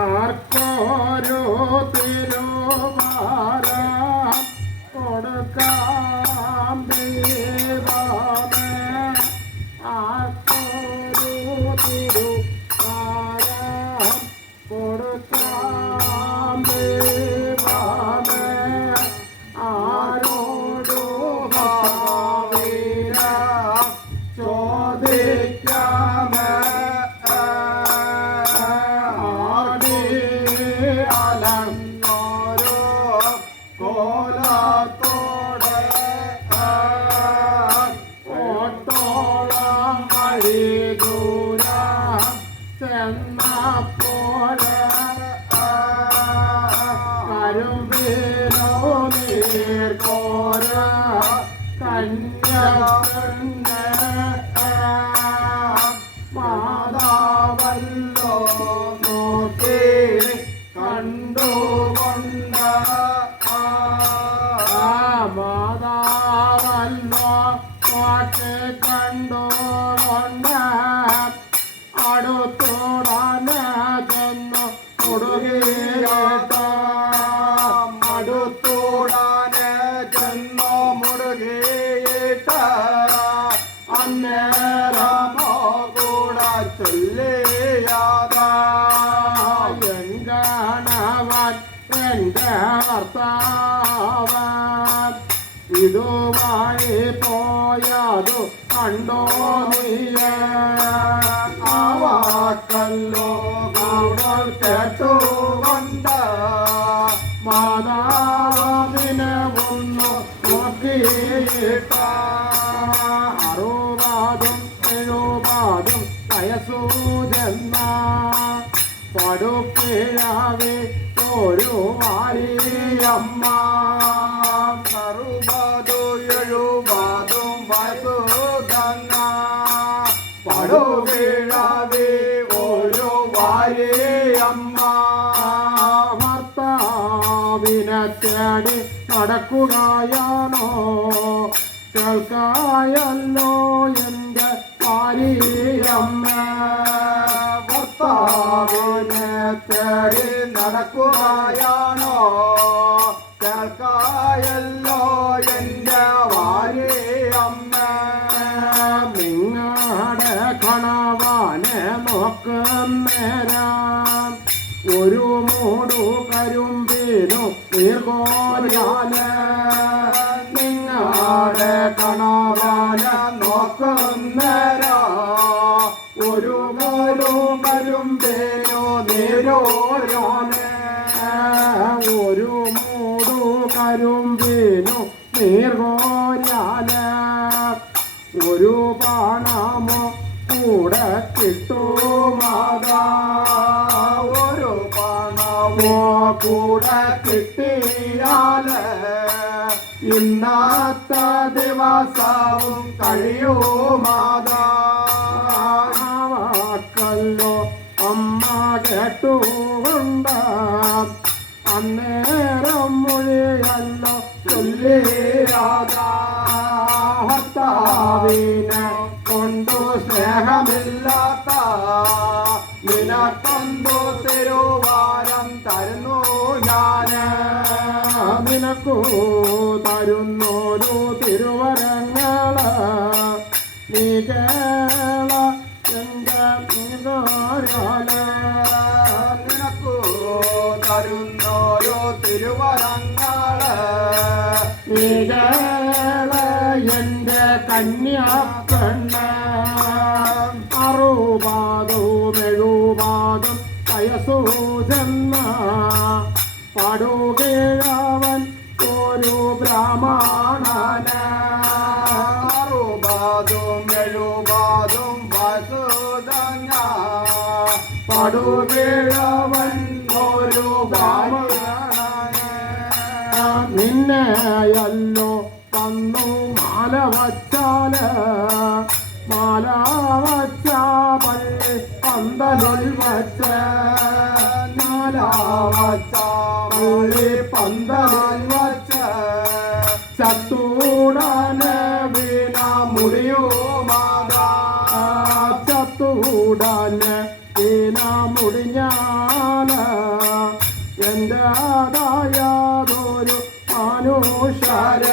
ആർക്കോരോ തിരുവാരം കൊടുക്കാം ദൈവമേ, ആർക്കോരോ തിരുവാരം കൊടുക്കാം ദൈവമേ, ആരോടു ഭാവിര ചോദിക്കാമേ, അലങ്ങോരോ കോലത്തോടെ ഓട്ടോളം വഴി ദൂരം ചെന്നപ്പോഴ കരുവിലോ നീർക്കോര കന്യകണ്ണ് മാതാവല്ലോ നോക്കി കണ്ടുകൊണ്ട് മാതാവല്ലോ നോക്കി കണ്ടുകൊണ്ട് അടുത്തോടാന് ചെന്നു മുടുകിയേട്ട, അടുത്തോടാന് ചെന്നു മുടുകിയേട്ട, അന്നേരമോ കൂടെ ചൊല്ലിയാതാ എങ്കണവൻ എൻ്റെ ഭർത്താവൻ ഇതുമായി പോയതു കണ്ടോ നീയേ, ആവാക്കല്ലോ അവൾ കേട്ടുകൊണ്ട് മാതാവിനെ ഒന്ന് നോക്കിയിട്ട 60 70 വയസ്സു ചെന്ന പടുക്കിഴവി ഒരു വാരിയമ്മ, 60 70 വയസ്സു തന്ന പടുകിഴവി ഒരു വാരിയമ്മ, ഭർത്താവിനെ തേടി നടക്കുകയാണോ, കേൾക്കായല്ലോ എൻ്റെ വാരിയമ്മ, ഭർത്താവിനെ തേടി നടക്കുകയാണോ, കേൾക്കായല്ലോ എൻ്റെ വാരിയമ്മ, നിങ്ങളുടെ കണവാനെ നോക്കുന്നേരം ഒരു മൂടു കരിമ്പിനു നീർകോരാല്, നിങ്ങളുടെ കണവാനെ നോക്കുന്നേരം ഒരു മൂടു കരിമ്പിനു നീരോരാല്, ഒരു മൂടു കരിമ്പിനു നീർകോരാല്, ഒരു പണമോ കൂടെ കിട്ടുമാതാ, ഒരു പണമോ കൂടെ കിട്ടിയാല് ഇന്നത്തെ ദിവസവും കഴിയുമാതാ, വാക്കല്ലോ അമ്മ കേട്ടുകൊണ്ട് അന്നേരം മൊഴിയല്ലോ ചൊല്ലിയാതാ, ഭർത്താവിനെ കൊണ്ടു സ്നേഹമില്ലാത്ത നിനക്കൊണ്ടു തിരുവാരം തരുന്നു ഞാന്, നിനക്കു തരുന്നോരു തിരുവരങ്ങള് നീ കേള എൻ്റെ നിനക്കു തരുന്നോരു തിരുവരങ്ങള് നീ കേള എൻ്റെ കന്യാപ്പെണ്ണ്, 60 70 വയസ്സു ചെന്ന പടുകിഴവൻ ഒരു ബ്രാഹ്മണന്, 60 70 വയസ്സു ചെന്ന പടുകിഴവൻ ഒരു ബ്രാഹ്മണന്, നിന്നെയല്ലോ വന്നു മാല വച്ചാല്, മാല വച്ച പള്ളി പന്തലിൽ വച്ച, മാല വച്ച പള്ളി പന്തലിൽ വച്ച, ചത്തൂടനെ വീണ ഉടനെ വീണ മുടിഞ്ഞാല എന്റേതായതൊരു മനുഷ്യര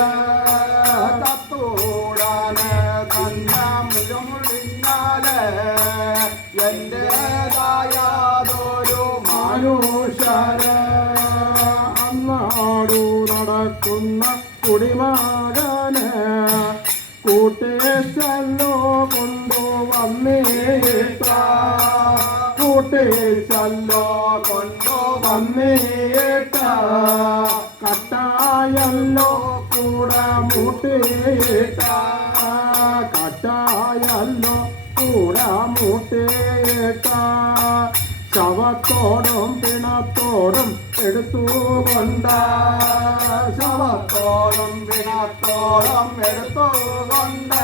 തത്തൂടാന് തന്ന മുഴുമുടിഞ്ഞാല് എന്റേതായതൊരു മനുഷ്യര അന്നാടു നടക്കുന്ന കുടിമകന് കൂട്ടേച്ചല്ലോ കൊണ്ടുവന്നേട്ട കൂട്ടേച്ചല്ലോ കൊണ്ടുവന്നേട്ട കട്ടായല്ലോ കൂടെ മുട്ടേട്ട കട്ടായല്ലോ കൂടെ മുട്ടേട്ട ശവത്തോടും പിണത്തോടും എടുത്തുകൊണ്ട ശവത്തോടും പിണത്തോടും എടുത്തുകൊണ്ട്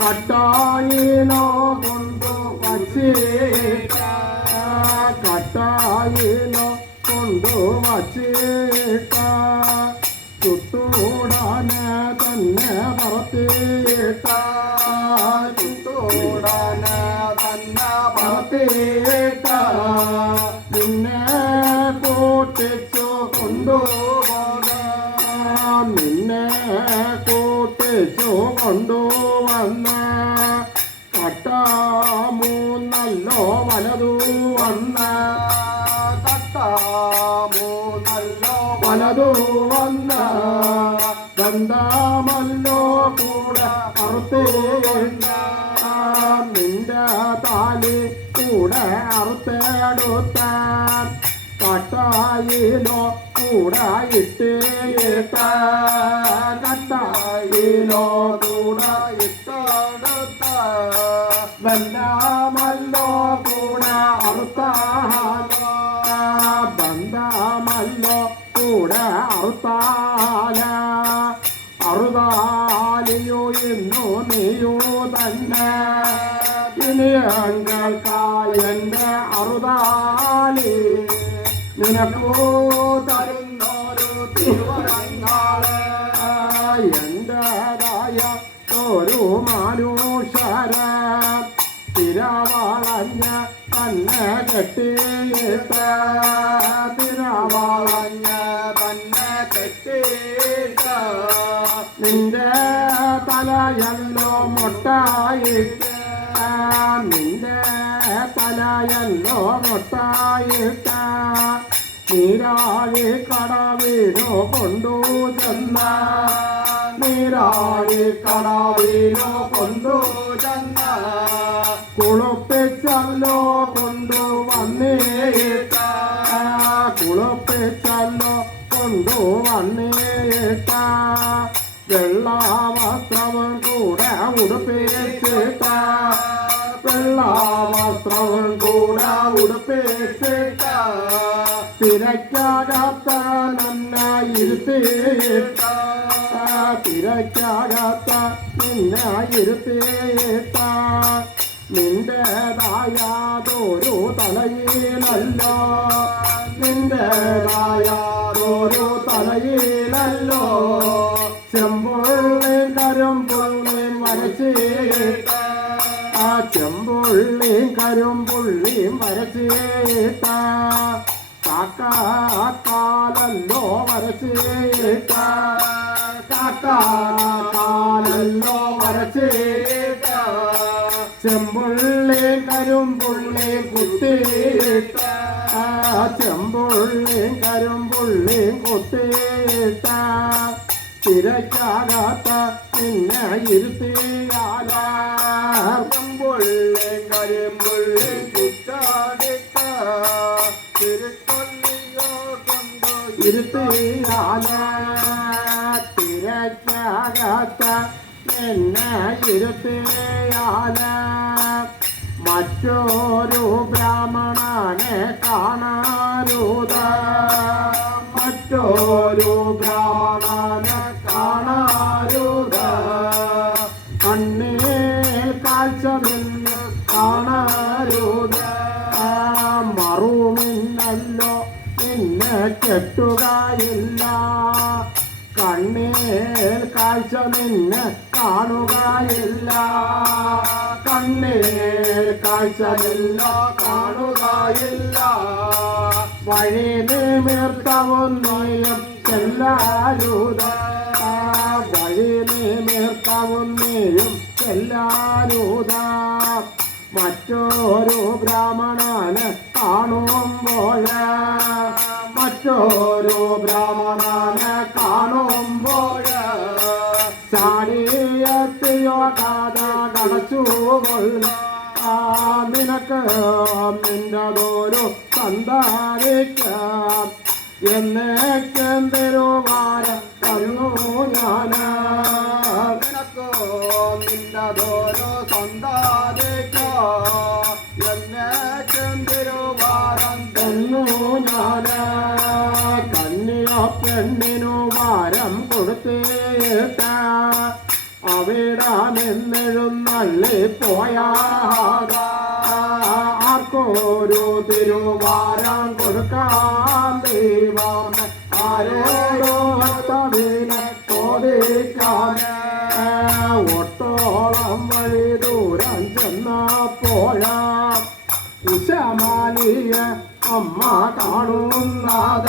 കട്ടായിലോ കൊണ്ടു വച്ചേട്ട കട്ടായിലോ കൊണ്ടു വച്ചേട്ട ചുട്ടൂടാനെ തന്നെ പറത്തേട്ട ചുട്ടൂടാന് തന്നെ പറത്തേട്ട നിന്നെ കൂട്ടിച്ചു കൊണ്ടുപോക നിന്നെ കൂട്ടിച്ചു കൊണ്ടുവന്ന കട്ടാമൂന്നല്ലോ വലതു വന്ന തട്ടാമൂന്നല്ലോ വലതു വന്ന ബന്ധാമല്ലോ കൂടെ അറുത്തേണ്ട നിന്റെ താലി കൂടെ അറുത്തെടുത്ത കട്ടായിലോ കൂടെ ഇട്ടേട്ട കട്ടായിലോ കൂടെ ഇട്ടെടുത്ത ബന്ധാമല്ലോ കൂടെ അറുത്ത ബന്ധാമല്ലോ കൂടെ അറുത്താല അറുതാലിയോ ഇന്നു നീയോ തന്നെ ഇനിയങ്ങൾക്കായെന്റെ അറുതാലി നിനക്കോ തരുന്നൊരു തിരുവരങ്ങാള് എന്റേതായ ഒരു മനുഷ്യര തിരവാളഞ്ഞ തന്നെ കെട്ടിയിട്ട് തിരവാളഞ്ഞ തന്നെ കെട്ടിയിട്ട് നിന്റെ തലയല്ലോ മുട്ടായിട്ട് നിന്റെ തലയല്ലോ മുട്ടായിട്ട നീരാഴി കടവിനോ കൊണ്ടു ചെന്ന നീരാഴി കടവിനോ കൊണ്ടു ചെന്ന കുളിപ്പിച്ചല്ലോ കൊണ്ടുവന്നേട്ട കുളിപ്പിച്ചല്ലോ കൊണ്ടുവന്നേട്ട വെള്ളാവസ്ത്രവും കൂടെ ഉടുപ്പിച്ചിട്ട വെള്ളാവസ്ത്രവും കൂടെ ഉടുപ്പിച്ചിട്ട തിരക്കകത്ത നിന്നെ ഇരുത്തിയിട്ട തിരക്കകത്ത നിന്നെ ഇരുത്തിയിട്ട നിന്റേതായാതൊരു തലയിലല്ലോ നിന്റേതായാതൊരു തലയിലല്ലോ ചെമ്പുള്ളിയും കരുമ്പുള്ളിയും വരച്ചിട്ട ചെമ്പുള്ളിയും കരുമ്പുള്ളിയും വരച്ചിട്ട കാക്കാലല്ലോ വരച്ചിട്ട കാക്കാലല്ലോ വരച്ചിട്ട ചെമ്പുള്ളിയും കരുമ്പുള്ളിയും കുത്തിയിട്ട ചെമ്പുള്ളിയും കരുമ്പുള്ളിയും കുത്തിയിട്ട തിരക്കകത്ത നിന്നെ ഇരുത്തിയാല ചെമ്പുള്ളിയും കരിമ്പുള്ളിയും കുറ്റാടിട്ട തിരുക്കൊല്ലിയോ കൊണ്ടു ഇരുത്തിയാല തിരക്കകത്ത നിന്നെ ഇരുത്തിയാല മറ്റൊരു ബ്രാഹ്മണനെ കാണാരുത മറ്റൊരു ബ്രാഹ്മണനെ കാണാരുത കണ്ണിൽ കാഴ്ച നിന്ന് കാണാരുത മറുമിന്നല്ലോ നിന്നെ കെട്ടുകയില്ല കണ്ണിൽ കാഴ്ച നിന്നെ കാണുകയില്ല കണ്ണിൽ കാഴ്ചയില്ല കാണുകയില്ല വഴി നിമിർത്തവും നീയും ചെല്ലാരൂത വഴി നിമിർത്തവും നീയും ചെല്ലാരൂത മറ്റൊരു ബ്രാഹ്മണന് കാണുമ്പോൾ മറ്റൊരു ബ്രാഹ്മണനെ കാണുമ്പോൾ ചാടിയെത്തിയോ കഥ കടച്ചുകൊള്ള നിനക്ക് നിൻ്റെതൊരു സന്താനിക്കാം എന്നേക്കെന്തിരുവാരം തന്നു ഞാൻ നിനക്കോ നിന്നതോരോ സന്താനിക്കോ എന്നേക്കെന്തിരുവാരം തന്നു ഞാൻ കന്യ പെണ്ണിനു വാരം കൊടുത്തേട്ട അവിടെ നിന്നെഴുന്നള്ളി ആർക്കൊരു തിരുവാരം കൊടുക്കാൻ ദൈവം ആരോടോ ഭക്തവിനെ ചോദിക്കാൻ ഒട്ടോളം വഴി ദൂരം ചെന്നപ്പോഴാ ഉഷമാലിയ അമ്മ കാണുന്നത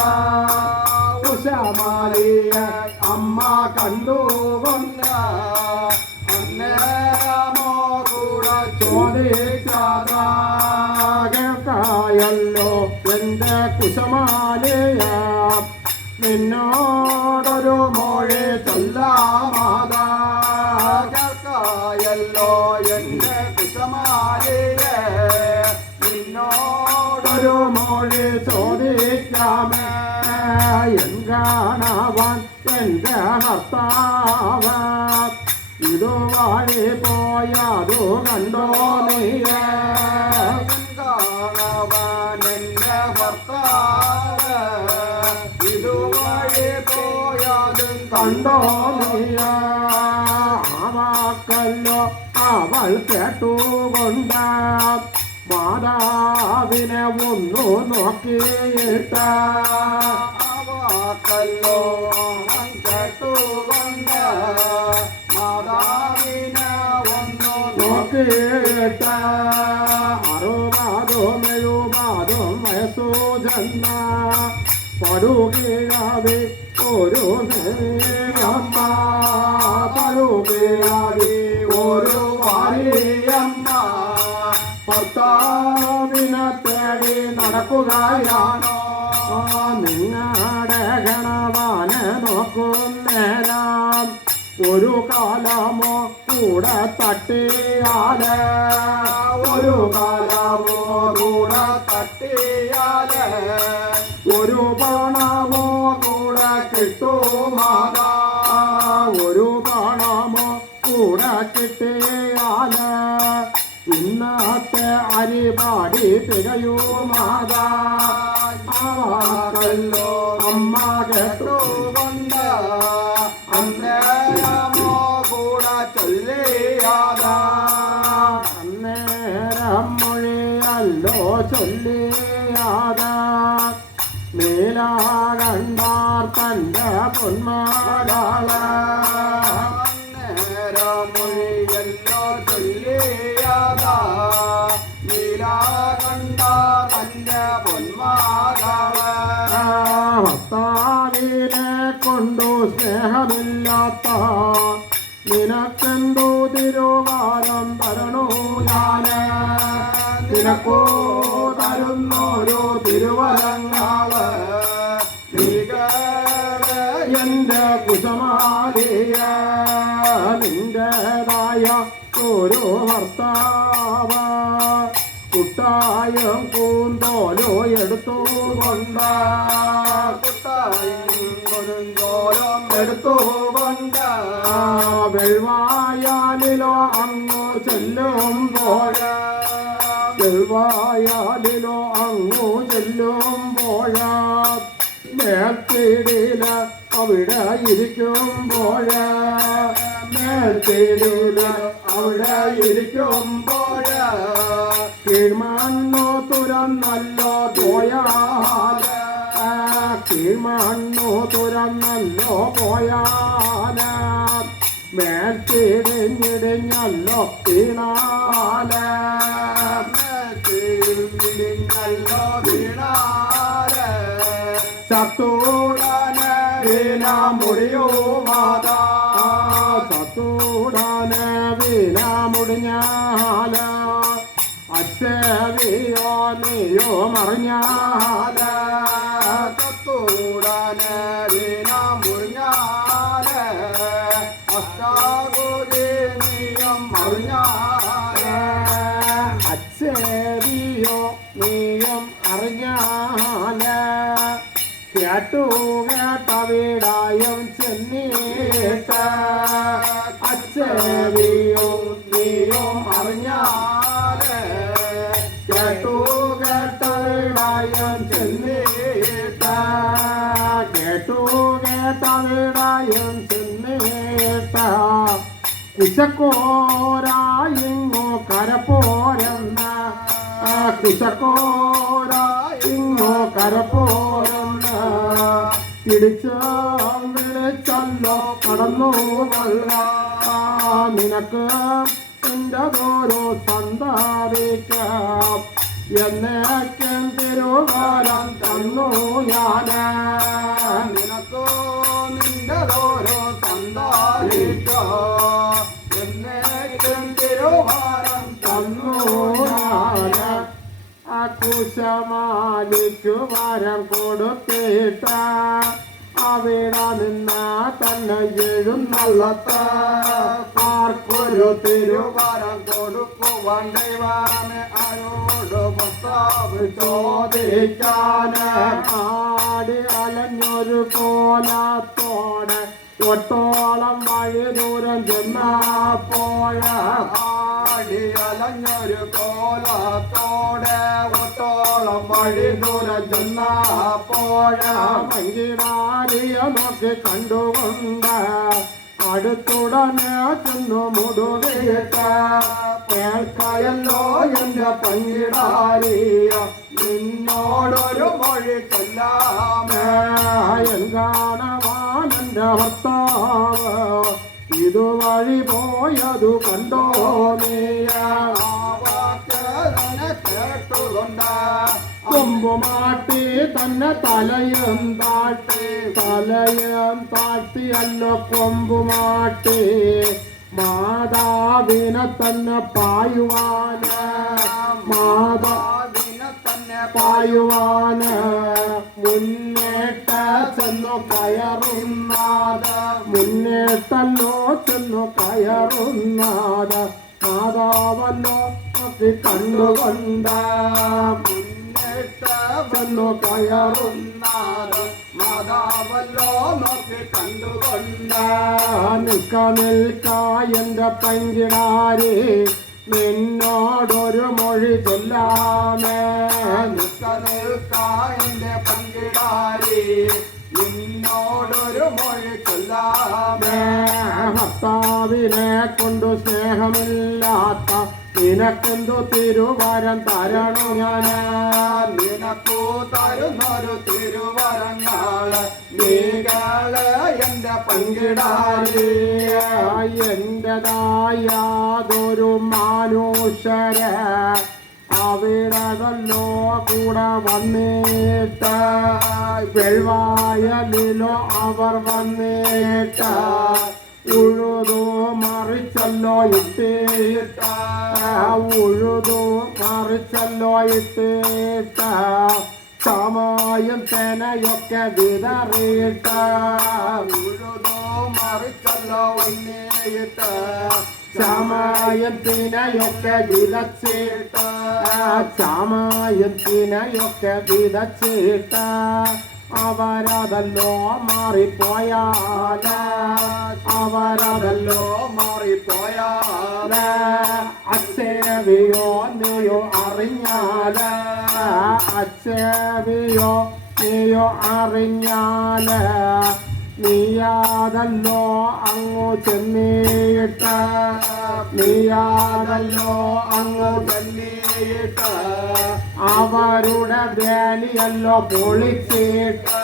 ഉഷമാലിയ അമ്മ കണ്ടുകൊണ്ട് അന്നേരമോ കൂടെ ചോദിക്കായല്ലോ എന്റെ കുശമാലിയ നിന്നോടൊരു മൊഴി ചൊല്ലാമാതാ കേൾക്കായല്ലോ എന്റെ കുശമാലിയെ നിന്നോടൊരു ഒരു മൊഴി ചോദിക്കാമേ എങ്കാണവാൻ എന്റെ ഭർത്താവ് ഇതുവഴി പോയതു കണ്ടോ നീയേ കാണവാൻ എന്റെ ഭർത്താവ് ഇതുവഴി പോയാലും കണ്ടോ നീയ ആവാക്കല്ലോ അവൾ കേട്ടുകൊണ്ട് മാതാവിനെ ഒന്നു നോക്കിയിട്ട കല്ലോ കേട്ടുകൊണ്ട് മാതാവിനെ ഒന്നു നോക്കിയിട്ട 60 70 വയസ്സു ജന്മ പടുകിഴാവി ഒരു അമ്മ പടുകിഴാവി ഒരു വാരിയമ്മ ഭർത്താവിനെ തേടി നടക്കുകയാണോ നിങ്ങളുടെ ഗണവാനെ നോക്കുന്നേരാം ഒരു കാലമോ കൂടെ തട്ടിയാല് ഒരു കാലമോ കൂടെ തട്ടിയാല് ഒരു പണമോ കൂടെ കിട്ടുമാതാ ഒരു പണമോ കൂടെ കിട്ടിയാല് ഇന്നത്തെ അരിപാടി തികയുമാതാ ആവാക്കല്ലോ അമ്മ കേട്ടുകൊണ്ട് അന്നേരമോ കൂടെ ചൊല്ലിയാതാ അന്നേരം മൊഴിയല്ലോ ചൊല്ലിയാതാ നീലാകണ്ടാർ തന്റെ പൊന്മാരാള മൊഴിയല്ലോ ചൊല്ലിയാതാ നീലാകണ്ട തന്റെ പൊന്മാതാവ് ഭർത്താവിനെ കൊണ്ടു സ്നേഹമില്ലാത്ത നിനക്കെന്തോ തിരുവാരം തരണോ ഞാന് നിനക്കോ തരുന്നോരോ തിരുവരങ്ങള് എന്റെ കുശമാലിയ നിന്റേതായ ഒരു ഭർത്താവ് കുട്ടായും കൂന്തോലോ എടുത്തുകൊണ്ട് കുട്ടായും എടുത്തുകൊണ്ട് വെൾവായാലിലോ അങ്ങു ചെല്ലുമ്പോൾ വെൾവായാലിലോ അങ്ങു ചെല്ലുമ്പോൾ മേൽപ്പീടിയില് അവിടെ ഇരിക്കുമ്പോൾ മേൽപ്പീടിയില് അവിടെ ഇരിക്കുമ്പോൾ കീഴ്മണ്ണു തുറന്നല്ലോ പോയാല് കീഴ്മണ്ണു തുറന്നല്ലോ പോയാല് മേൽത്തിരിഞ്ഞിടിഞ്ഞല്ലോ വീണാല് ഇടിഞ്ഞല്ലോ വീണാല് ചത്തൂടനെ വീണ മുടിയോ മാതാ ചത്തൂടനെ വീണ മുടിഞ്ഞാല് അച്ഛവിയോ നീയോ മറിഞ്ഞാല് കത്തൂടനെ വീണ മുറിഞ്ഞാല് അഷ്ടാകുതി നീയം മറിഞ്ഞാല് അച്ഛവിയോ നീയും അറിഞ്ഞാല് കേട്ടു കേട്ട വീടായും ചെന്നീട്ട് അച്ഛവിയും നീയും അറിഞ്ഞാല് കേട്ടു കേട്ട വീടായും ചെന്നീട്ട് കേട്ടു കേട്ട വീടായും ചെന്നീട്ട് കുശക്കോരായിങ്ങോ കരപ്പോരെന്ന കുശക്കോരായിങ്ങോ കരപ്പോരെന്ന പിടിച്ച് വിളിച്ചല്ലോ കടന്നു കൊള്ള നിനക്ക് എൻ്റെ ഓരോ സന്താപിക്കാം എന്നേക്കും തിരുവാരം തന്നു ഞാന് നിനക്കോ നിന്റെ ഓരോ സന്താനിക്കോ എന്നേക്കും തിരുവാരം തന്നു ഞാന് കുശമാലിക്കു വരം കൊടുത്തിട്ട അവിടെ നിന്ന തന്നെ എഴുന്നള്ളത്ത ആർക്കൊരു തിരുവാരം കൊടുക്കുവാൻ ദൈവമേ ആരോട് പ്രസ്താവ് ചോദിക്കാന് ആടി അലഞ്ഞൊരു കോലത്തോടെ ഒട്ടോളം വഴി ദൂരം ചെന്നപ്പോഴ ആടി അലഞ്ഞൊരു കോലത്തോടെ ഒട്ടോളം വഴി ദൂരം ചെന്നപ്പോഴ മങ്കിടാലിയ നോക്കി കണ്ടുകൊണ്ട് അടുത്തുടനെ ചെന്നു മുടുകേട്ട കേൾക്കയല്ലോ എന്റെ പങ്കിടാലിയ നിന്നോടൊരു മൊഴി ചൊല്ലാമേ കാണവാൻ എന്റെ ഭർത്താവ് ഇതുവഴി പോയതു കണ്ടോ നീയ കേട്ടുകൊണ്ട് കൊമ്പുമാട്ടി തന്നെ തലയും താട്ടിയല്ലോ കൊമ്പുമാട്ടി മാതാവിനെ തന്നെ പായുവാന് മാതാവിനെ തന്നെ പായുവാന് മുന്നേറ്റ ചെന്നു കയറുന്നാഥ മുന്നേറ്റല്ലോ ചെന്നു കയറുന്നാഥ മാതാവല്ലോ നോക്കി കണ്ടുകൊണ്ട മുന്നേറ്റ ചെന്നു കയറുന്ന കയറുന്നാത് മാതാവല്ലോ നോക്കി കണ്ടുകൊണ്ട് നിൽക്ക എന്റെ പങ്കിടാരി നിന്നോടൊരു മൊഴി ചൊല്ലാമേ നിൽക്കാന്റെ പങ്കിടാരി നിന്നോടൊരു മൊഴി ചൊല്ലാമേ ഭർത്താവിനെ കൊണ്ടു സ്നേഹമില്ലാത്ത നിനക്കെന്തു തിരുവരം തരണു ഞാന് നിനക്കു തരുന്നൊരു തിരുവരങ്ങള് നീകള് എന്റെ പങ്കിടാരി എന്റേതായാതൊരു മാനുഷര് അവിടകല്ലോ കൂടെ വന്നിട്ട് വെൾവായലിലോ അവർ വന്നിട്ട് ഉഴുതു മറിച്ചല്ലോ ഇട്ടിട്ട ഉഴുതു മറിച്ചല്ലോ ഇട്ടിട്ട ചമയം തേനയൊക്കെ വിതറിയിട്ട ഉഴുതോ മറിച്ചല്ലോ ഉന്നയിട്ട് ചമയത്തിനയൊക്കെ വിതച്ചിട്ട് ചമയത്തിനയൊക്കെ വിതച്ചിട്ട് അവരതല്ലോ മാറിപ്പോയാല് അവരതല്ലോ മാറിപ്പോയാല് അച്ഛവിയോ നീയോ അറിഞ്ഞാല് അച്ഛവിയോ നീയോ അറിഞ്ഞാല് നീയാതല്ലോ അങ്ങു ചെന്നീട്ട് നീയാതല്ലോ അങ്ങു ചെന്നീട്ട് അവരുടെ വേലിയല്ലോ പൊളിച്ചിട്ട്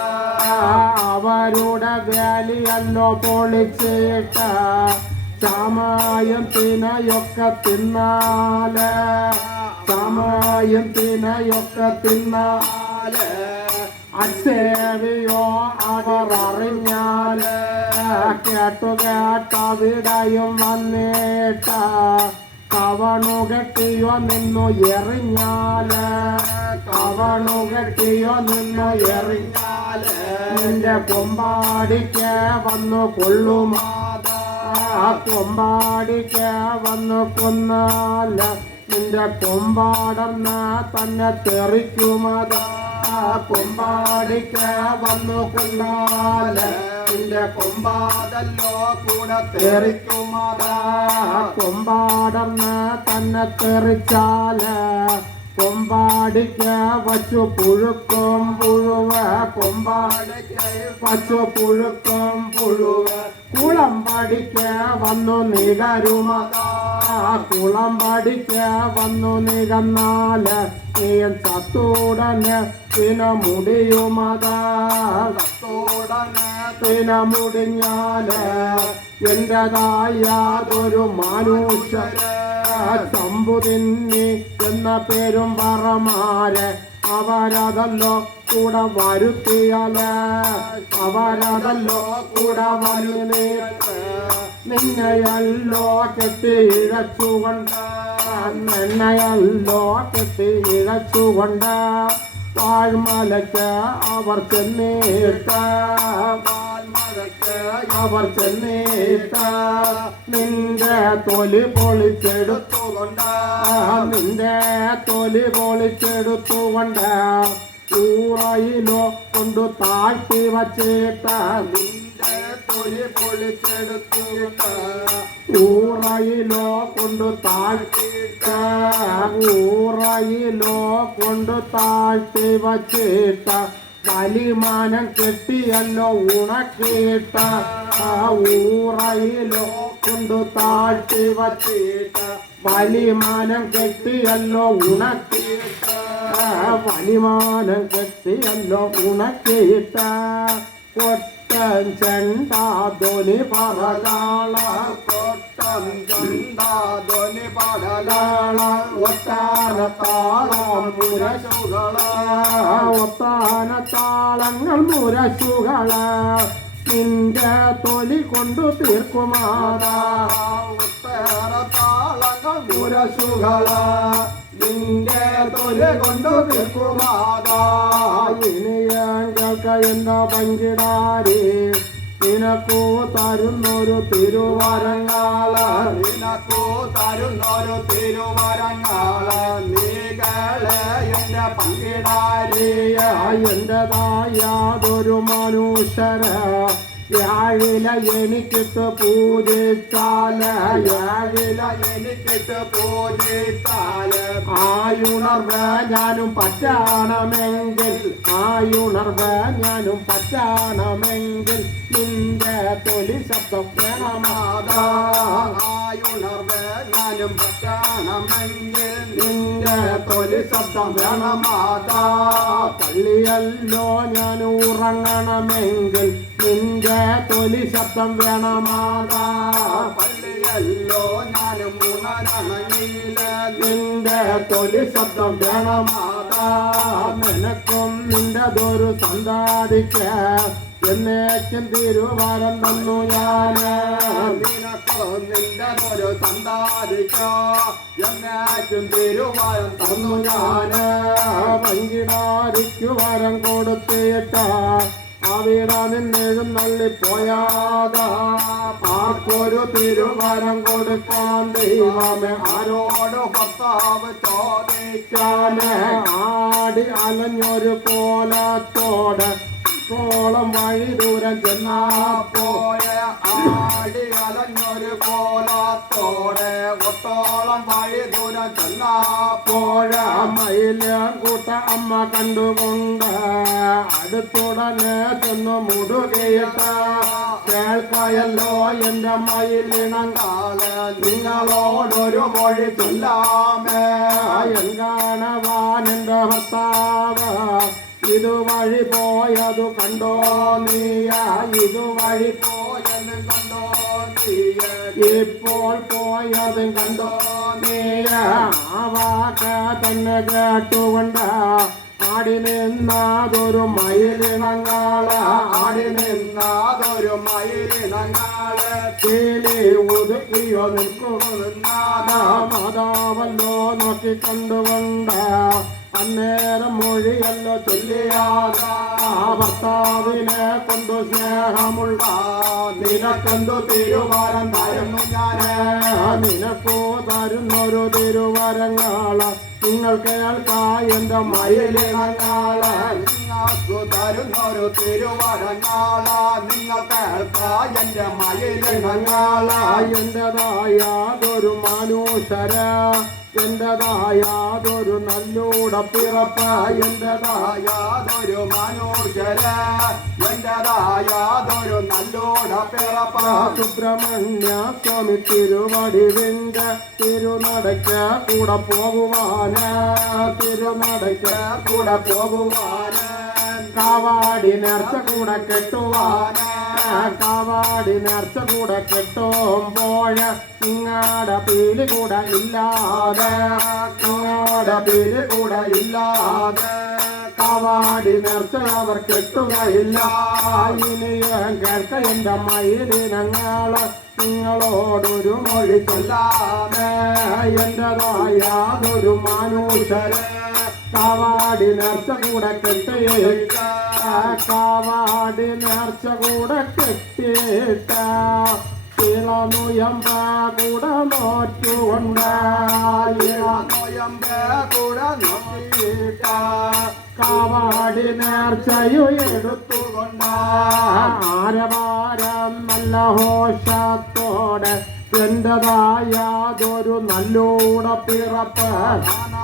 അവരുടെ വേലിയല്ലോ പൊളിച്ചിട്ട് ചാമായം തിനയൊക്കെ തിന്നാല് ചാമായം തിനയൊക്കെ തിന്നാല് അസേവിയോ അവർ അറിഞ്ഞാല് കേട്ടവിടയും വന്നിട്ട കവണുകെട്ടിയോ നിന്നു എറിഞ്ഞാല് കവണുകെട്ടിയോ നിന്നു എറിഞ്ഞാല് നിന്റെ കൊമ്പാടിക്ക് വന്നു കൊള്ളുമാതാ കൊമ്പാടിക്ക് വന്നു കൊന്നാല് നിന്റെ കൊമ്പാടന്ന് തന്നെ തെറിക്കുമതാ കൊമ്പാടിക്ക് വന്നു കൊന്നാല് നിന്റെ കൊമ്പാടല്ലോ കൂടെ തെറിക്കുമതാ കൊമ്പാടന്ന് തന്നെ തെറിച്ചാല് കൊമ്പാടിക്ക് വച്ചു പുഴുക്കും പുഴുവ് കൊമ്പാടിക്ക് വച്ചു പുഴുക്കും പുഴുവ് കുളമ്പടിക്ക് വന്നു നികരുമതാ കുളമ്പടിക്ക് വന്നു നികന്നാല് നീ ചത്തൂടന് പിന്നെ മുടിയുമതാ ചത്തൂടന് പിന്നെ മുടിഞ്ഞാല് എന്റേതായാതൊരു മനുഷ്യര് ശംഭുതിന്നി എന്ന പേരും പറമാര് അവരതല്ലോ കൂടെ വരുത്തിയാല് അവരതല്ലോ കൂടെ വരുന്നേ നിന്നെയല്ലോ കെട്ടി ഇഴച്ചുകൊണ്ട് നിന്നെയല്ലോ കെട്ടി ഇഴച്ചുകൊണ്ട് വാഴ്മലയ്ക്ക് അവർ ചെന്നീട്ട് അവർ ചെന്നീട്ട് നിന്റെ തൊലി പൊളിച്ചെടുത്തുകൊണ്ട് നിന്റെ തൊലി പൊളിച്ചെടുത്തുകൊണ്ട് ഊറയിലോ കൊണ്ടു താഴ്ത്തി വച്ചിട്ട് നിന്റെ തൊലി പൊളിച്ചെടുത്തുകൊണ്ട് ഊറയിലോ കൊണ്ടു താഴ്ത്തിയിട്ട് ഊറയിലോ കൊണ്ടു താഴ്ത്തി വച്ചിട്ട് വലിമാനം കെട്ടിയല്ലോ ഉണക്കിയിട്ട ഊറയിലോ കൊണ്ടു താഴ്ത്തി വച്ചിട്ട് വലിമാനം കെട്ടിയല്ലോ ഉണക്കിയിട്ട വലിമാനം കെട്ടിയല്ലോ ഉണക്കിയിട്ട കൊട്ടൻ ചെണ്ടാതൊലി പറകാള കൊട്ടൻ ചെണ്ടാതൊലി പറകാള ഒട്ടാന താളം മുരശുകള ഒട്ടാന താളങ്ങൾ മുരശുകള നിന്റെ തൊലി കൊണ്ടു തീർക്കുമാറാ ഒട്ടേറ താളങ്ങൾ മുരശുകള നിന്റെ തൊലി കൊണ്ടു തീർക്കുമാറാ ഇനി ഞങ്ങൾക്ക് എന്താ പങ്കിടാരി നിനക്കു തരുന്നൊരു തിരുവരങ്ങാള് നിനക്കു തരുന്നൊരു തിരുവരങ്ങാള് നീകളെ എന്റെ പങ്കിടാരിയ എന്റേതായാതൊരു മനുഷ്യര് വ്യാഴില എനിക്കിട്ട് പൂജിച്ചാല് വ്യാഴില എനിക്കിട്ട് പൂജിച്ചാല് ആയുണർവ് ഞാനും പറ്റണമെങ്കിൽ ആയുണർവ് ഞാനും പറ്റണമെങ്കിൽ നിന്റെ തൊലി ശബ്ദം വേണമാതാ ആയുണർവ് ഞാനും പറ്റണമെങ്കിൽ നിന്റെ തൊലി ശബ്ദം വേണമാതാ പള്ളിയല്ലോ ഞാൻ ഉറങ്ങണമെങ്കിൽ നിന്റെ തൊലി ശബ്ദം വേണമാതാ പള്ളിയല്ലോ ഞാനും ഉണരണമെങ്കിൽ നിന്റെ തൊലി ശബ്ദം വേണമാതാ നിനക്കും നിന്റെതൊരു സന്താദിക്ക് എന്നേക്കും തിരുവരം തന്നു ഞാന് നിനക്കും നിന്റെതൊരു സന്താദിക്ക് എന്നേക്കും തിരുവരം തന്നു ഞാന് പങ്കിടാരിക്കു വരം കൊടുത്തിട്ട് അവിടെ നിന്നെഴുന്നള്ളിപ്പോയാതാ ആർക്കൊരു തിരുവരം കൊടുക്കാൻ ദൈവമേ ആരോട് ഭർത്താവ് ചോദിക്കാന് ആടി അലഞ്ഞൊരു കോലത്തോട് കോളം വഴി ദൂരം ചെന്നാ പോയ ആടി അലഞ്ഞൊരു കോലത്തോടെ ഒട്ടോളം വഴി ദൂരം ചെന്നാ പോഴ മയിലും കൂട്ട അമ്മ കണ്ടുകൊണ്ട് അടുത്തുടനെ ചെന്നു മുടുകയിട്ട് കേൾക്കയല്ലോ എന്റെ മയിലിണങ്കാല് നിങ്ങളോടൊരു മൊഴി ചൊല്ലാമേ എങ്കാണവാൻ എന്റെ ഭർത്താവ് ഇതുവഴി പോയതു കണ്ടോ നീയ ഇതുവഴി പോയത് കണ്ടോ നീയ ഇപ്പോൾ പോയതും കണ്ടോ നീയ ആ വാക്ക് തന്നെ കേട്ടുകൊണ്ട് ആടി നിന്നാതൊരു മയിലിണങ്ങാള് ആടി നിന്നാതൊരു മയിലിണങ്ങാള് കിളി ഒതുക്കിയോ നിൽക്കുന്നാഥ മാതാവല്ലോ നോക്കി കണ്ടുകൊണ്ട് അന്നേരം മൊഴിയല്ലോ ചൊല്ലിയാത ഭർത്താവിനെ കൊണ്ടു സ്നേഹമുള്ള നിനക്കെന്തു തിരുവരം തരുന്നു ഞാന് നിനക്കോ തരുന്നൊരു തിരുവരങ്ങള് നിങ്ങൾ കേൾക്കായ എന്റെ മയിലിണങ്ങാള് നിങ്ങൾക്കു തരുന്നൊരു തിരുവരങ്ങാള് നിങ്ങൾ കേൾക്കാ എന്റെ മയിലിണങ്ങാള് എന്റേതായാതൊരു മനുഷ്യര എന്റേതായാതൊരു നല്ലൂട പിറപ്പ് എന്റേതായാതൊരു മനോജര എന്റേതായാതൊരു നല്ലോട പിറപ്പ് സുബ്രഹ്മണ്യ സ്വാമി തിരുവടിവിന്റെ തിരുനടയ്ക്ക് കൂടെ പോകുവാന് തിരുനടയ്ക്ക് കൂടെ പോകുവാന് കാവാടി നേർച്ച കൂടെ കെട്ടുവാന് കാവാടി നേർച്ച കൂടെ കെട്ടുമ്പോൾ നിങ്ങളുടെ പീലി കൂടെ ഇല്ലാതെ നിങ്ങളുടെ പീലി കൂടെ ഇല്ലാതെ കാവാടി നേർച്ച അവർ കെട്ടുകയില്ല ഇനിയും കേൾക്ക എന്റെ മയിലിനങ്ങള് നിങ്ങളോടൊരു മൊഴി ചൊല്ലാതെ എന്റേതായാതൊരു മനുഷ്യരെ കാവാടി നേർച്ച കൂടെ കെട്ടിയിട്ട കാവാടി നേർച്ച കൂടെ കെട്ടിയിട്ട ഇളനുയമ്പ കൂടെ നോറ്റുകൊണ്ട് നോയമ്പ കൂടെ നോക്കിയിട്ട കാവാടി നേർച്ചയു എടുത്തുകൊണ്ട് ആരവാരം നല്ല ഹോഷത്തോടെ എന്റേതായാതൊരു നല്ലൂട പിറപ്പ്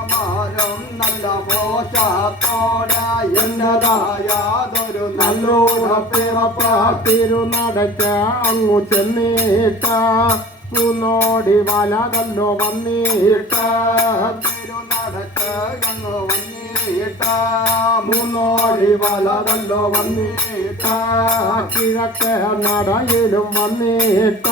ാനം നല്ല പോഷത്തോടെ എന്നതായാതൊരു നല്ലോട പിറപ്പ് തിരുനടയ്ക്ക് അങ്ങു ചെന്നീട്ട മുന്നോടി വലതല്ലോ വന്നീട്ട തിരുനടക്ക് അങ്ങ് വന്നിട്ട മുന്നോടി വലതല്ലോ വന്നീട്ട കിഴക്ക് നടയിലും വന്നീട്ട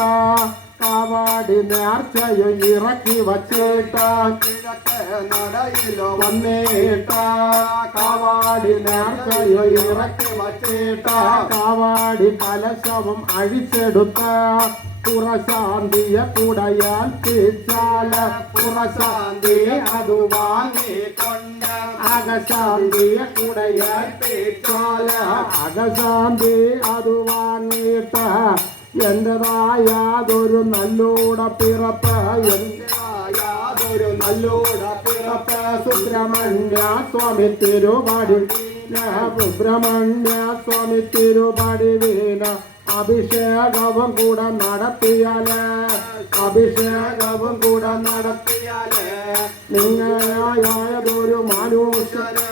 കാവാടി നേർച്ചയും ഇറക്കി വച്ചേട്ട കിഴക്ക് നടയിലോ വന്നേട്ട കാവാടി നേർച്ചയും ഇറക്കി വച്ചേട്ട കാവാടി കലശവും അഴിച്ചെടുത്ത പുറശാന്തിയെ കുടയാൽ തീച്ചാല് പുറശാന്തി അത് വാങ്ങിക്കൊണ്ട് അകശാന്തിയെ കുടയാൽ തീച്ചാല് അകശാന്തി അത് വാങ്ങിയിട്ട് എന്റേതായാതൊരു നല്ലൂട പിറപ്പ് യാതൊരു നല്ലോട പിറപ്പ് സുബ്രഹ്മണ്യ സ്വാമി തിരുവടി സുബ്രഹ്മണ്യ സ്വാമി തിരുവടി വീണ അഭിഷേകവും കൂടെ നടത്തിയാല് അഭിഷേകവും കൂടെ നടത്തിയാല് നിങ്ങളായതൊരു മനുഷ്യര്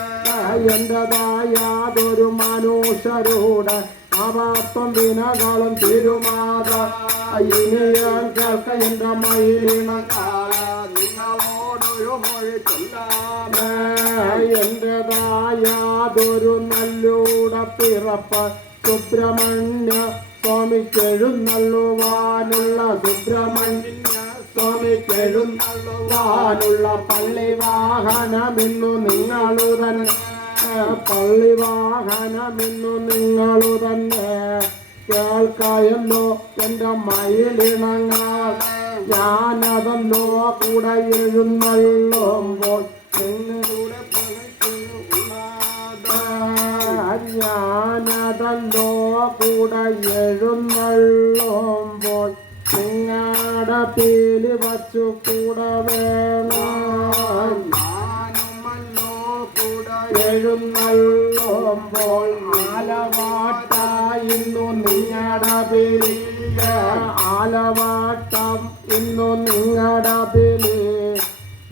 എന്റേതായാതൊരു മനുഷ്യരുടെ അപാത്വം വിനകളും തിരുമാത ഇനിയാൻ കേൾക്ക എന്റെ മയിലിണക്കാല നിങ്ങളോടൊരു മൊഴി ചൊല്ലാമേ എന്റേതായാതൊരു നല്ലൂട പിറപ്പ് സുബ്രഹ്മണ്യ സ്വാമിക്കെഴുന്നള്ളുവാനുള്ള സുബ്രഹ്മണ്യ സ്വാമിക്കെഴുന്നള്ളുവാനുള്ള പള്ളി വാഹനമിന്നു നിങ്ങളു തന്നെ പള്ളി വാഹനമിന്നു നിങ്ങളു തന്നെ കേൾക്കായല്ലോ എന്റെ മയിലിണങ്ങൾ ഞാനതല്ലോ കൂടെ എഴുന്നള്ളുമ്പോൾ നിങ്ങളുടെ ഞാനതല്ലോ കൂടെ എഴുന്നള്ളുമ്പോൾ നിങ്ങളുടെ പീലി വച്ചു കൂടെ വേണം ഞാനുമല്ലോ കൂടെ എഴുന്നള്ളുമ്പോൾ ആലവാട്ടായിന്നു നിങ്ങളുടെ പീലി ആലവാട്ടം ഇന്നു നിങ്ങളുടെ പീലി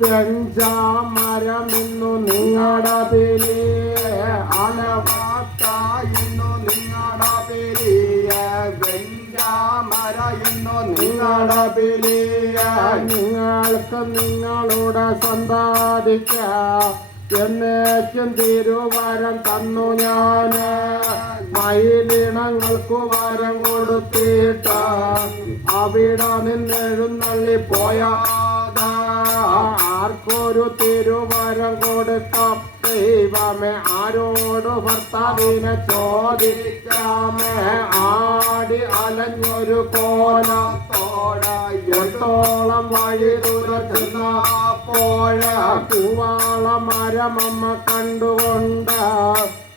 വെഞ്ചാമരം ഇന്നു നിങ്ങളുടെ പീലി ആലവാട്ടായിന്നു നിങ്ങളുടെ പെരിയ വെഞ്ചാമര ഇന്നു നിങ്ങളുടെ പെരിയ നിങ്ങൾക്ക് നിങ്ങളുടെ സന്താദിക്ക എന്നേക്കും തിരുവരം തന്നു ഞാന് മയിലിണങ്ങൾക്കു വരം കൊടുത്തിട്ട അവിടെ നിന്നെഴുന്നള്ളി പോയാതാ ആർക്കൊരു തിരുവരം കൊടുക്കാം ദൈവമേ ആരോട് ഭർത്താവിനെ ചോദിക്കാമേ ആടി അലഞ്ഞൊരു കോലത്തോളം വഴി തുറച്ചപ്പോഴ പൂവാള മരമമ്മ കണ്ടുകൊണ്ട്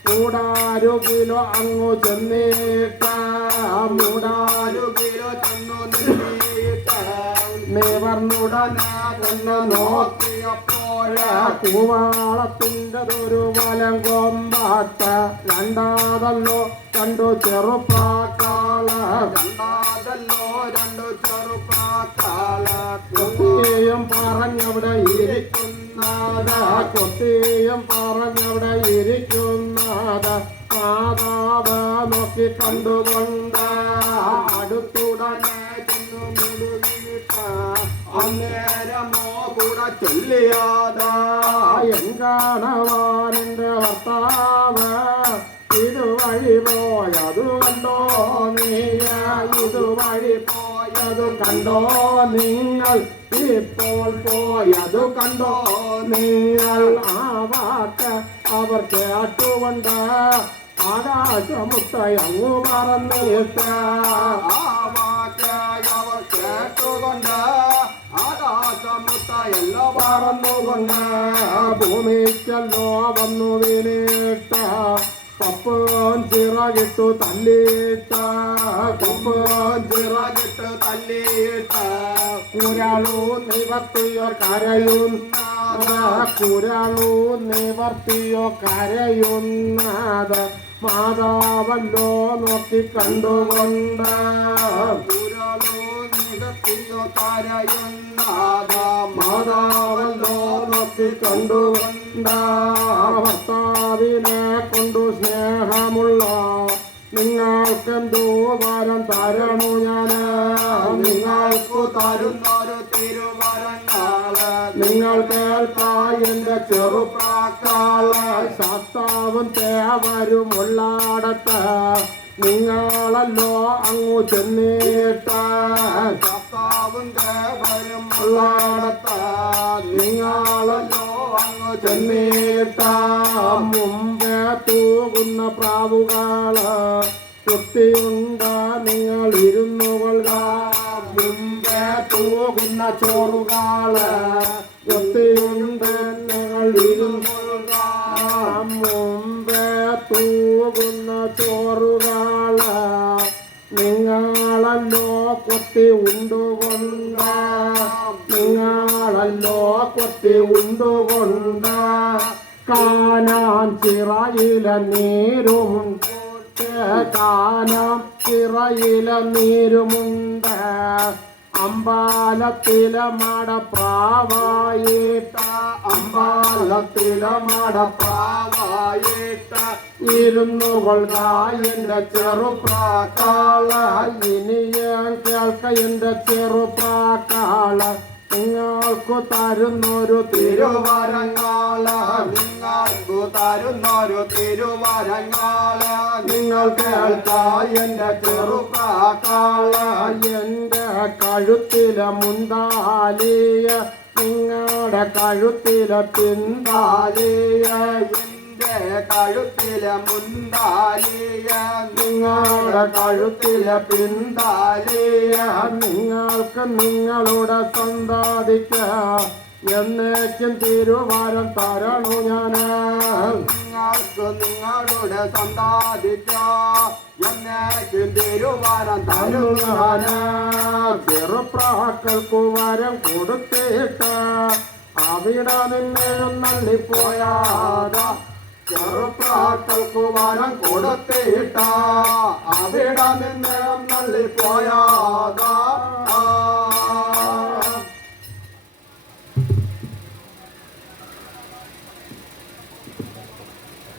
മൂടാരുകിലോ അങ്ങു ചെന്നീട്ട മൂടാരുകിലോ ചെന്നു നിന്നീട്ട നിവർന്നുടനെ നോക്കിയപ്പോഴ പൂവാളത്തിൻ്റെതൊരു വലം കൊമ്പാത്ത രണ്ടാതല്ലോ രണ്ടു ചെറുപ്പാക്കാള രണ്ടാതല്ലോ രണ്ടു ചെറുപ്പാക്കാള കൊത്തിയും പറഞ്ഞവിടെ ഇരിക്കുന്നത് കൊത്തിയും പറഞ്ഞവിടെ ഇരിക്കുന്നത് മാതാവ് നോക്കി കണ്ടുകൊണ്ട് അടുത്തുടനെ ചെന്നു മുടുകിട്ട അന്നേരമോ കൂടെ ചൊല്ലിയാതാ എങ്കാണവാനെന്റെ ഭർത്താവ് ഇതുവഴി പോയതു കണ്ടോ നീയ ഇതുവഴി പോയതു കണ്ടോ നിങ്ങൾ ഇപ്പോൾ പോയതു കണ്ടോ നിങ്ങൾ ആ വാക്ക് അവർ കേട്ടുകൊണ്ട് ആകാശമുത്തയങ്ങു പറന്നിട്ട് അവർ കേട്ടുകൊണ്ട് ആകാശമുത്ത എല്ലാ പറന്നുകൊണ്ട് ഭൂമിക്കല്ലോ വന്നു വീണിട്ട പപ്പൻ ചിറകിട്ടു തല്ലിട്ട പപ്പൻ ചിറകിട്ട് തല്ലിയിട്ട കുരാളു നിവർത്തിയോ കരയുന്നത് കുരാളു നിവർത്തിയോ കരയുന്നത് മാതാവല്ലോ നോക്കി കണ്ടുകൊണ്ട് നികത്തിയോ കരയുന്നാഥ മാതാവല്ലോ നോക്കി കണ്ടുകൊണ്ട് ഭർത്താവിനെ കൊണ്ടു സ്നേഹമുള്ള നിങ്ങൾക്കെന്തോ വരം തരണു ഞാന് നിങ്ങൾക്കു തരുന്നൊരു തിരുവരങ്ങള് നിങ്ങൾ കേൾക്കായി എന്റെ ചെറുപ്രാക്കാള് ശാസ്താവും തേവരും ഉള്ളാടത്ത് നിങ്ങളല്ലോ അങ്ങു ചെന്നീട്ട് കർത്താവും ദേവരും ഉള്ളാടത്ത് നിങ്ങളല്ലോ അങ്ങ് ചെന്നീട്ട് മുമ്പേ തൂകുന്ന പ്രാവുകള് കുത്തിയുണ്ട് നിങ്ങൾ ഇരുന്നു കൊള്ളുക മുമ്പേ തൂകുന്ന ചോറുകള് കുത്തിയുണ്ട് നിങ്ങൾ ഇരുന്നു കൊള്ളുക മുമ്പേ തൂകുന്ന ചോറുകള് നിങ്ങളല്ലോ കൊത്തി ഉണ്ടുകൊണ്ട് നിങ്ങളല്ലോ കൊത്തി ഉണ്ടുകൊണ്ട് കാനാൻ ചിറയിലെ നീരുമുണ്ട് കാനാം ചിറയിലെ നീരുമുണ്ട് അമ്പാലത്തിലെ മടപ്രാവായിട്ട അമ്പാലത്തിലെ മടപ്രാവായിട്ട ഇരുന്നു കൊള്ളുക എന്റെ ചെറുപ്രാക്കാള ഇനി ഞാൻ കേൾക്ക എന്റെ ചെറുപ്രാക്കാള നിങ്ങൾക്ക് തരുന്നൊരു തിരുവരങ്ങള നിങ്ങൾക്കു തരുന്നൊരു തിരുവരങ്ങള നിങ്ങൾ കേൾക്കായി എന്റെ ചെറുപ്രാക്കാള എന്റെ കഴുത്തിലെ മുന്താലിയ നിങ്ങളുടെ കഴുത്തിലെ പിന്താലിയ എന്റെ കഴുത്തിലെ മുന്താലിയ നിങ്ങളുടെ കഴുത്തിലെ പിന്താലിയ നിങ്ങൾക്ക് നിങ്ങളുടെ സന്താദിക്ക എന്നേക്കും തിരുവരം തരണു ഞാന് നിങ്ങൾക്ക് നിങ്ങളുടെ സന്താദിക്ക എന്നേക്കും തിരുവരം തന്നു തരുവാന് ഞാന് ചെറുപ്രാക്കൾക്കു വരം കൊടുത്തിട്ട് അവിടെ നിന്നെഴുന്നള്ളിപ്പോയാതാ ചെറുപ്രാക്കൾക്കു വരം കൊടുത്തിട്ട അവിടെ നിന്ന് നള്ളിപ്പോയാതാ